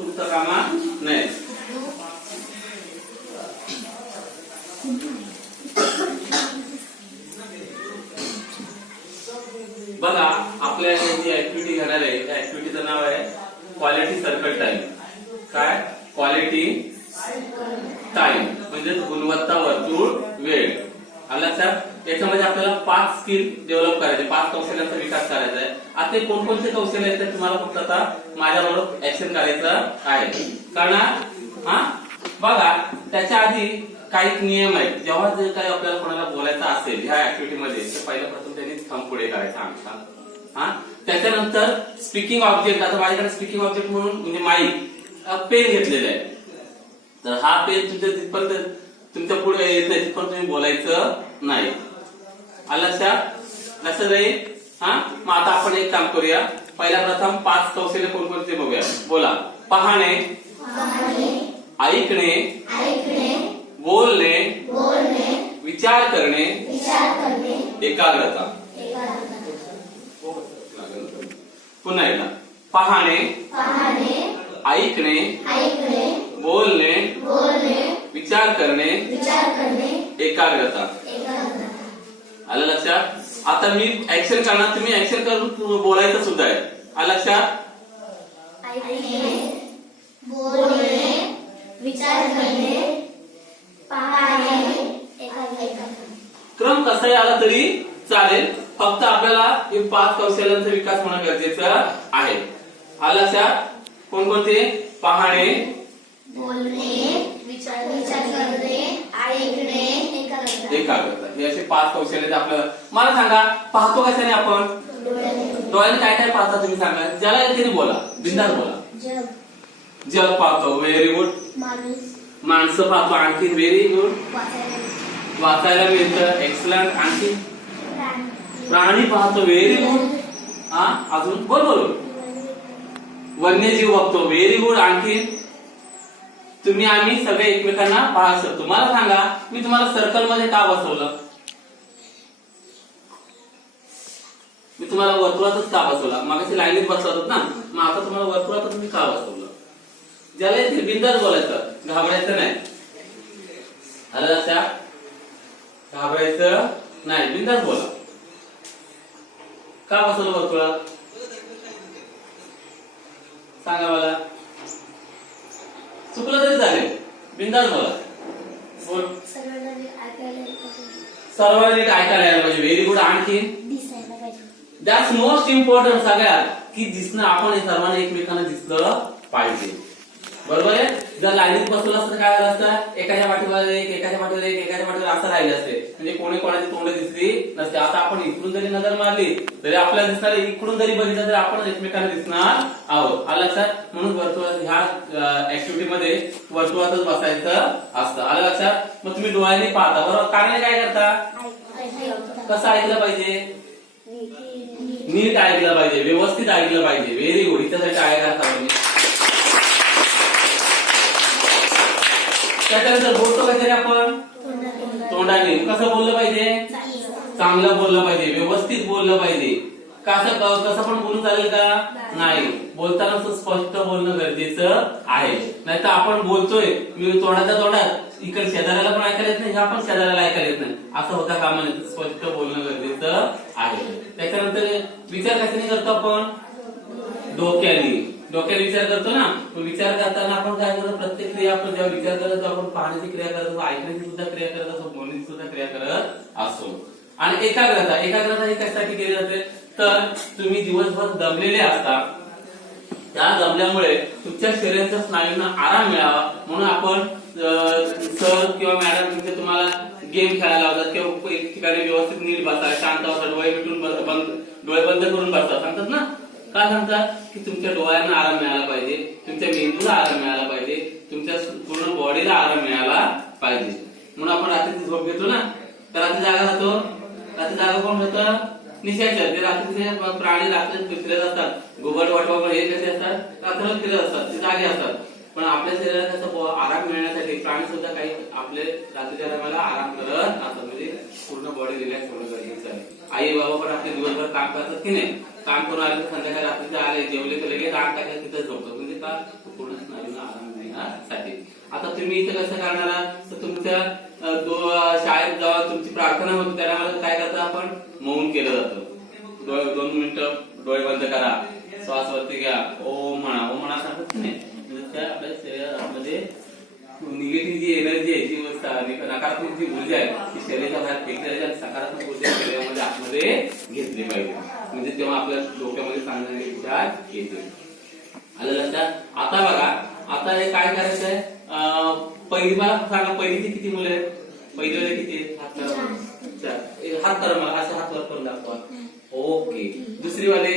चुकता कामा नये बघा आपल्या जी ऍक्टिव्हिटी घेणार आहे त्या ऍक्टिव्हिटीचं नाव आहे क्वालिटी सर्कल टाइम काय क्वालिटी टाइम म्हणजे गुणवत्ता वर्तुळ वेळ आला लक्षात याच्यामध्ये आपल्याला पाच स्किल डेव्हलप करायचे पाच कौशल्यांचा विकास करायचा आहे आता कोणकोणते कौशल्य आहेत ते तुम्हाला फक्त आता माझ्याबरोबर ऍक्शन करायचं आहे. कारण हा? बघा त्याच्या आधी काही नियम आहेत. जेव्हा जे काही आपल्याला कोणाला बोलायचं असेल ह्या ऍक्टिव्हिटी मध्ये तर पहिलं प्रथम त्यांनी थंब पुढे करायचा आमचा हा? त्याच्यानंतर स्पीकिंग ऑब्जेक्ट आता माझ्याकडे स्पीकिंग ऑब्जेक्ट म्हणून म्हणजे माईक पेन घेतलेलं आहे. तर हा पेन तुमच्या तिथपर्यंत तुमच्यापुढे येत नाही तिथपर्यंत तुम्ही बोलायचं नाही. आलं लक्षात? लक्षात राहील हा? मग आता आपण एक काम करूया. पहिला प्रथम पाच कौशल्य कोणकोणते बघूया? बोला. पाहणे ऐकणे बोलणे विचार करणे एकाग्रता. पुन्हा एकदा. पाहणे ऐकणे बोलणे विचार करणे एकाग्रता. आलं लक्षात? आता मी ऍक्शन करणार तुम्ही ऍक्शन करून बोलायचं सुद्धा आहे. आलं लक्षात? बोलणे विचार करणे पाहणे एकाग्रता क्रम कसाही आला तरी चालेल. फक्त आपल्याला हे पाच कौशल्यांचा विकास होणं गरजेचं आहे. आलं लक्षात? कोणकोणते? पाहणे बोलणे विचार विचार करणे एकाग्रता हे असे पाच कौशल्य आपल्याला मला सांगा पाहतो कशाने आपण? डोळ्याने. काय काय पाहता तुम्ही सांगा? ज्याला येते ते बोला. बिंदास बोला. जग. पाहतो. व्हेरी गुड माणूस. पाहतो आणखी. व्हेरी गुड वाचायला मिळतं. एक्सलंट आणखी? प्राणी. प्राणी पाहतो. व्हेरी गुड हा? अजून? बोल बोल. वन्यजीव. बघतो. व्हेरी गुड आणखी? तुम्ही आम्ही सगळे एकमेकांना पाहत शकतो मला सांगा मी तुम्हाला सर्कलमध्ये का बसवलं? मी तुम्हाला वर्तुळातच का बसवला? मागाशी लाईनीत बसवत होत ना? मग आता तुम्हाला वर्तुळातच मी का बसवलं? ज्याला येते बिंदास बोलायचं. घाबरायचं नाही. आलं अशा घाबरायचं नाही. बिंदास बोला. का बसवलं वर्तुळात? सांगा मला. चुकलं तरी चालेल बिंदास बोला. बोल. सर्वांना जे ऐकायला येतं ते सर्वांनी नीट ऐकायला यायला पाहिजे. व्हेरी गुड आणखी? दिसायला पाहिजे. दॅट्स मोस्ट इम्पॉर्टंट सगळ्यात. की दिसणं आपण हे सर्वांना एकमेकांना दिसलं पाहिजे. बरोबर आहे? जर लाईनीत बसवलं असतं काय झालं असतं? एकाच्या पाठीवर एक एकाच्या पाठीवर एक एकाच्या पाठीवर असं राहिले असते. म्हणजे कोणी कोणाची तोंड दिसली नसते. आता आपण इकडून जरी नजर मारली तरी आपल्याला दिसणार इकडून जरी बघितलं तरी आपण एकमेकांना दिसणार आहोत. आलं लक्षात? म्हणून वर्तुळात ह्या ऍक्टिव्हिटी मध्ये वर्तुळातच बसायचं असतं. आलं लक्षात? मग तुम्ही डोळ्याने पाहता. बरोबर? कारण काय करता? कसं ऐकलं पाहिजे? नीट नीट ऐकलं पाहिजे. व्यवस्थित ऐकलं पाहिजे. व्हेरी गुड इथं काय करता त्याच्यानंतर बोलतो काहीतरी आपण? तोंडाने. कसं बोललं पाहिजे? चांगलं बोललं पाहिजे. व्यवस्थित बोललं पाहिजे. कसं कसं पण बोलून चालेल का? नाही. बोलताना स्पष्ट बोलणं गरजेचं आहे. नाहीतर आपण बोलतोय मी तोंडाच्या तोंडात. इकडे शेजाऱ्याला पण ऐकायला येत नाही ह्या पण शेजाऱ्याला ऐकायला येत नाही. असं होता कामा नाही स्पष्ट बोल गरजेचं आहे त्याच्यानंतर विचार कशाने करतो आपण डोक्याने डोक्याने विचार करतो ना मग विचार करताना आपण काय करतो प्रत्येक क्रिया आपण जेव्हा विचार करतो आपण पाहण्याची क्रिया करत असतो ऐकण्याची सुद्धा क्रिया करत असतो बोलण्याची सुद्धा क्रिया करत असतो आणि एकाग्रता. एकाग्रता ही कशासाठी केली जाते. तर तुम्ही दिवसभर दमलेले असता. त्या दमल्यामुळे तुमच्या शरीराच्या स्नायूंना आराम मिळावा. म्हणून आपण सर किंवा मॅडम तिथे तुम्हाला गेम खेळायला लावतात किंवा एक ठिकाणी व्यवस्थित नीट बसा शांत बसा डोळे मिटून बंद डोळे बंद करून बसतात. सांगतात ना? का सांगतात? की तुमच्या डोळ्यांना आराम मिळाला पाहिजे. तुमच्या मेंदूला आराम मिळाला पाहिजे. तुमच्या पूर्ण बॉडीला आराम मिळाला पाहिजे. म्हणून आपण रात्रीची झोप घेतो ना? तर रात्री जागा राहतो रात्री जागा कोण होतं निशाचर ते रात्रीचे प्राणी रात्री फिरत असतात. गोबट वाटवा हे कसे असतात? रात्र फिरत असतात. ते जागे असतात. पण आपल्या शरीराला त्याचा आराम मिळण्यासाठी प्राणी सुद्धा काही आपले रात्रीच्या टायमाला आराम करत असतात. म्हणजे पूर्ण बॉडी रिलॅक्स होणं गरजेचं आहे. आई बाबा पण आपले दिवसभर काम करतात की नाही? काम करून आले संध्याकाळी रात्रीचे आले जेवले तर लगेच आठ टाकायला तिथं झोपतात. म्हणजे का? पूर्ण नसणारी आराम मिळण्यासाठी. आता तुम्ही इथं कसं करणार तर तुमच्या अ, दो- शाळेत जेव्हा तुमची प्रार्थना होती त्यावेळेला काय करतो आपण? मौन केलं जातं. डोळे दोन मिनिटं डोळे बंद करा. श्वास वरती घ्या. ओम म्हणा. ओम म्हणा सांगत नाही. म्हणजे आपल्या शरीरामध्ये निगेटिव्ह जी एनर्जी आहे जी स- नकारात्मक जी ऊर्जा आहे ती शरीराच्या बाहेर फेकली जाते आणि सकारात्मक ऊर्जा शरीरामध्ये आतमध्ये घेतली पाहिजे. म्हणजे तेव्हा आपल्या डोक्यामध्ये चांगले विचार येते. आलं लक्षात? आता बघा. आता हे काय करायचं आहे पहिली मला सांगा पहिलीची किती मुलं आहेत? पहिलीवाले किती आहेत? हात हात करा मला असे हात वर करून दाखवा. ओके. दुसरी वाले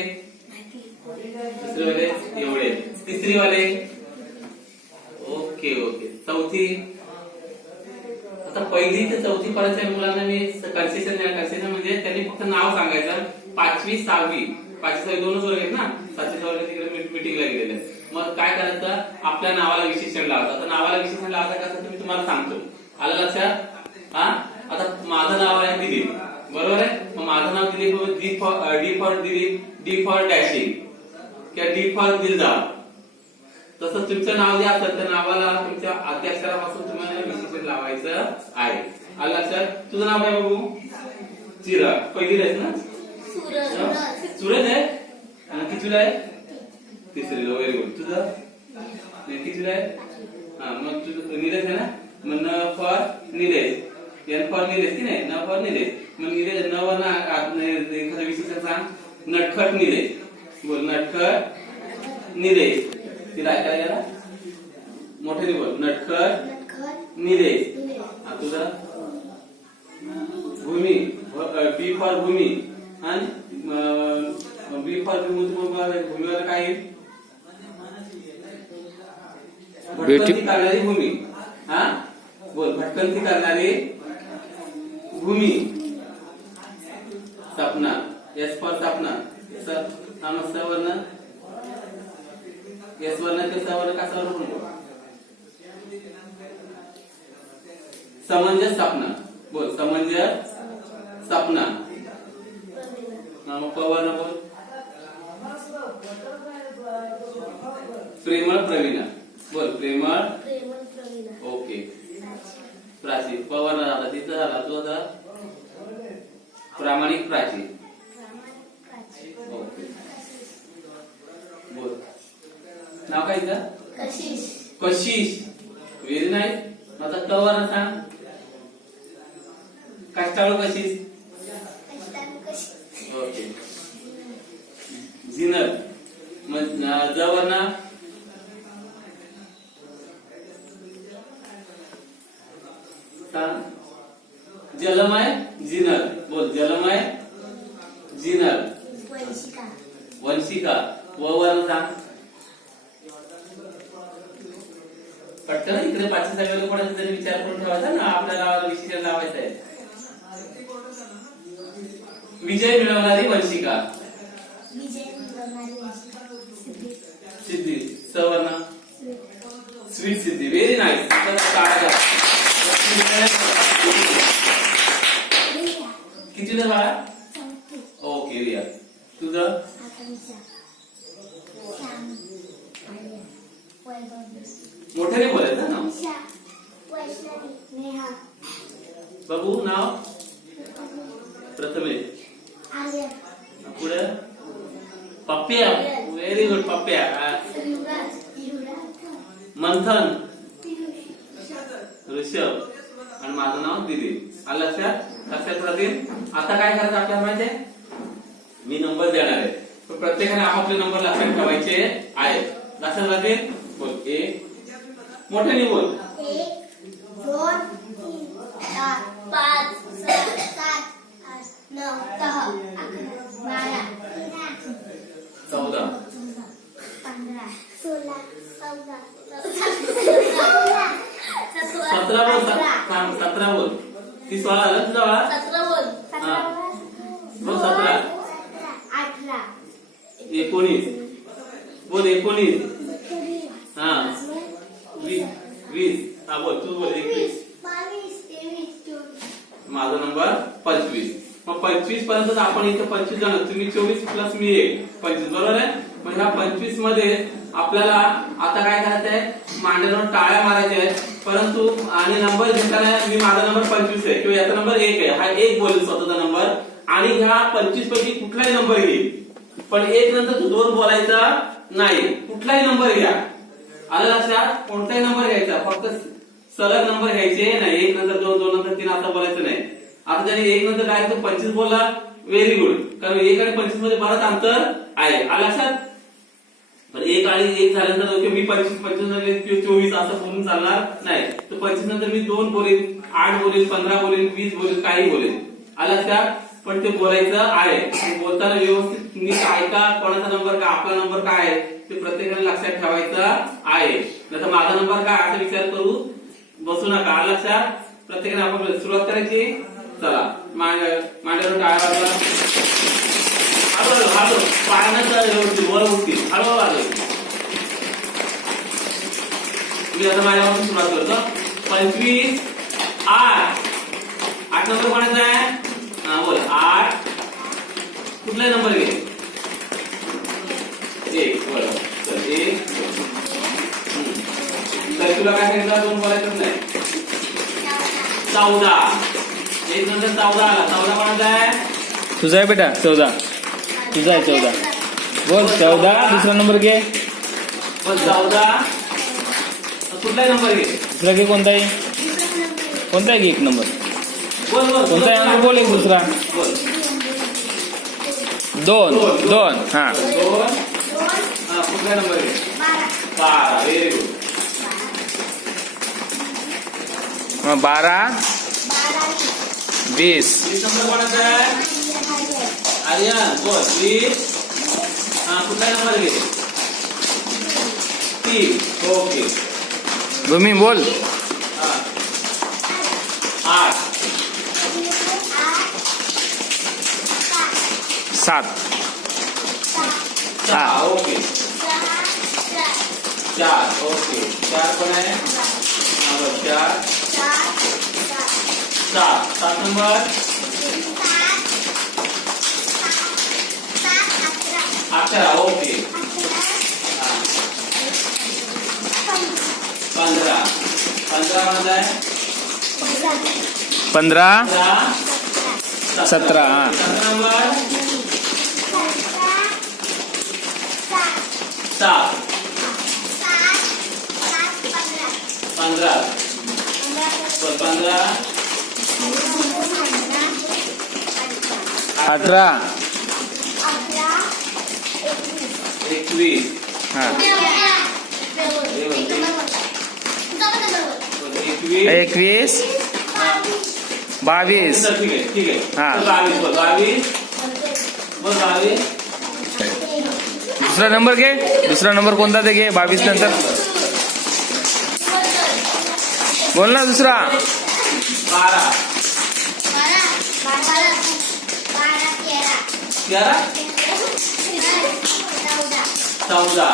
दुसरी वाले एवढे. तिसरी वाले ओके ओके. चौथी? आता पहिली ते चौथी पर्यंतच्या मुलांना मी कन्सेशन कन्सेशन म्हणजे त्यांनी फक्त नाव सांगायचं. पाचवी सहावी. पाचवी सहावी दोनच वर्ग आहेत ना सातवी वर्ग तिकडे मिटिंगला गेलेले आहेत. मग काय करायचं आपल्या नावाला विशेषण लावतात तर नावाला विशेषण लावता कसं तुम्ही तुम्हाला सांगतो. आलं लक्षात? हा? आता माझं नाव आहे दिलीप. बरोबर आहे? मग माझं नाव Dilip D for D for Dilip D for dashing किंवा डी फॉर दिलदार. तसं तुमचं नाव जे असेल त्या नावाला तुमच्या अध्यक्षरापासून तुम्हाला विशेषण लावायचं आहे. आलं लक्षात? तुझं नाव काय बघू चिराग. पहिली आहेस ना सूरज आहे? कितीला आहे? तिसरीला. व्हेरी गुड तुझं? कितीला आहे? हा मग तुझं निलेश आहे ना? मग N for Nilesh. N for Nilesh की नाही? न फॉर निलेश. मग निलेश न वर ना एखादा विशेष सांग. नटखट निलेश. बोल नटखट निलेश. तिला ऐकायला गेला? मोठ्याने बोल. नटखट निलेश. हा तुझा? भूमी. B for Bhumi. आणि बी फॉर भूमी भूमीवर काय येईल? भटकंती करणारी भूमी. हा? बोल भटकंती करणारी भूमी. सपना एस फॉर सपना स नाम सवर्ण एस वर्ण ते सवर्ण का सवर्ण बोल समंजस सपना बोल समंजस सपना नाम पवन बोल. प्रेमळ प्रवीणा. बोल प्रेमळ? ओके. प्राची पवन झाला तिथं झाला तो आता? प्रामाणिक प्राची ओके. बोल नाव काय तिचं? कशिश. व्हेरी नाईस माझा कवर सांग. कष्टाळू कशिश? ओके. जिनर. मग अं, जवर ना? सांग जलमय जिनर बोल जलमय जिनर वंशिका. सांग. पटकन इकडे पाचशे सगळ्या कोणाचा तरी विचार करून ठेवायचा ना आपल्या गावाला विशेष लावायचं आहे. विजय मिळवणारी वंशिका. सिद्धी सवर्ण. स्वीट सिद्धी व्हेरी नाईस किती बाळा ओके रिया तुझं? मोठ्याने बोलायचं ना? बघू नाव? प्रथमेश. पुढे? पप्प्या. Very good Pappya. मंथन. ऋषभ. आणि माझं नाव दिलीप आलं लक्षात लक्षात प्रदीप आता काय करायचं आपल्याला माहितीये मी नंबर देणार आहे तर प्रत्येकाने आपापले नंबर लक्षात ठेवायचे आहे लक्षात राहतील बोल एक मोठ्याने बोल दोन चार पाच सात नऊ दहा बारा चौदा पंधरा सोळा चौदा सतरा सतरा बोल सांग सतरा बोल. ती सोळा आलं तुझा बाळा? सतरा बोल. हा. बोल सतरा. अठरा एकोणीस. बोल एकोणीस हा वीस वीस हा बोल तू बोल एकवीस बावीस तेवीस चोवीस माझा नंबर पंचवीस मग पंचवीसपर्यंत आपण इथे पंचवीस जण तुम्ही चोवीस प्लस मी एक. पंचवीस बरोबर आहे? मग ह्या पंचवीसमध्ये आपल्याला आता काय करायचं आहे? मांड्यावर टाळ्या मारायच्या आहेत. परंतु आणि नंबर घेताना मी माझा नंबर पंचवीस आहे. किंवा याचा नंबर एक आहे. हा एक बोलेल स्वतःचा नंबर. आणि ह्या पंचवीस पैकी कुठलाही नंबर घेईल पण एक नंतर तू दोन बोलायचा नाही. कुठलाही नंबर घ्या. आलं लक्षात? कोणताही नंबर घ्यायचा. फक्त सलग नंबर घ्यायचे नाही. एक नंतर दोन दोन नंतर तीन असं बोलायचं नाही. आता त्याने एक नंतर डायरेक्ट पंचवीस बोलला. व्हेरी गुड कारण एक आणि पंचवीसमध्ये बरंच अंतर आहे. आलं लक्षात? पण एक आणि एक झाल्यानंतर ओके मी पंचवीस पंचवीस नंतर चोवीस असं बोलून चालणार नाही. तर पंचवीस नंतर मी दोन बोलेन आठ बोलेन पंधरा बोलेन वीस बोलेन काही बोलेन. आलं लक्षात? पण ते बोलायचं आहे. बोलताना व्यवस्थित नीट ऐका कोणाचा नंबर का आपला नंबर काय आहे ते प्रत्येकाने लक्षात ठेवायचं आहे. नाही माझा नंबर काय असा विचार करू बसू नका. आलं लक्षात? प्रत्येकाने आपण सुरुवात करायची. चला. मांड्या मांड्यावर टाळ्या वाजला हळूहळू हळू पायानं वर उठतील हळूहळू वाजव मी आता माझ्यापासून सुरुवात करतो. पंचवीस आठ. आठ नंबर कोणाचा आहे? हा बोल. आठ. कुठला नंबर घे? एक. बोल. चल एक. तर तुला काय सांगितलं? दोन बोलायचं नाही. चौदा. एक नंतर चौदा आला चौदा कोणाचा आहे. तुझा आहे बेटा चौदा. तुझा आहे चौदा. बोल चौदा दुसरा नंबर घे. पण चौदा. कुठलाही नंबर घे? दुसरा घे कोणता आहे कोणता आहे घे एक नंबर. बोल बोल. कोणता आहे बोल एक दुसरा. बोल. दोन दोन. हा. दोन. हा कुठला नंबर घे? बारा. बारा व्हेरी गुड मग बारा बारा. वीस आर्यन बोल वीस हा कुठला नंबर घे तीन ओके भूमी बोल हा आठ सात सहा ओके चार ओके चार पण आहे हा चार सात सात नंबर अकरा ओके हा पंधरा पंधरा म्हणजे आहे पंधरा पंधरा सतरा, हा. सतरा नंबर सात पंधरा तर पंधरा अठरा. एकवीस. हा. एकवीस. बावीस. हा. दुसरा नंबर घे. दुसरा नंबर कोणता ते घे बावीस नंतर. बोल ना दुसरा. बारा. चौदा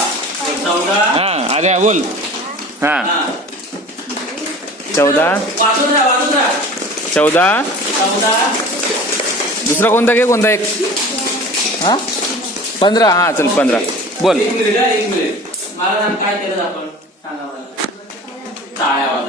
हा अरे बोल हा चौदा चौदा दुसरा कोणता घे कोणता एक? हा? पंधरा. हा चल पंधरा. बोल. एक मिनिट एक मिनिट. मला सांग काय केलं आपण? सांगा मला.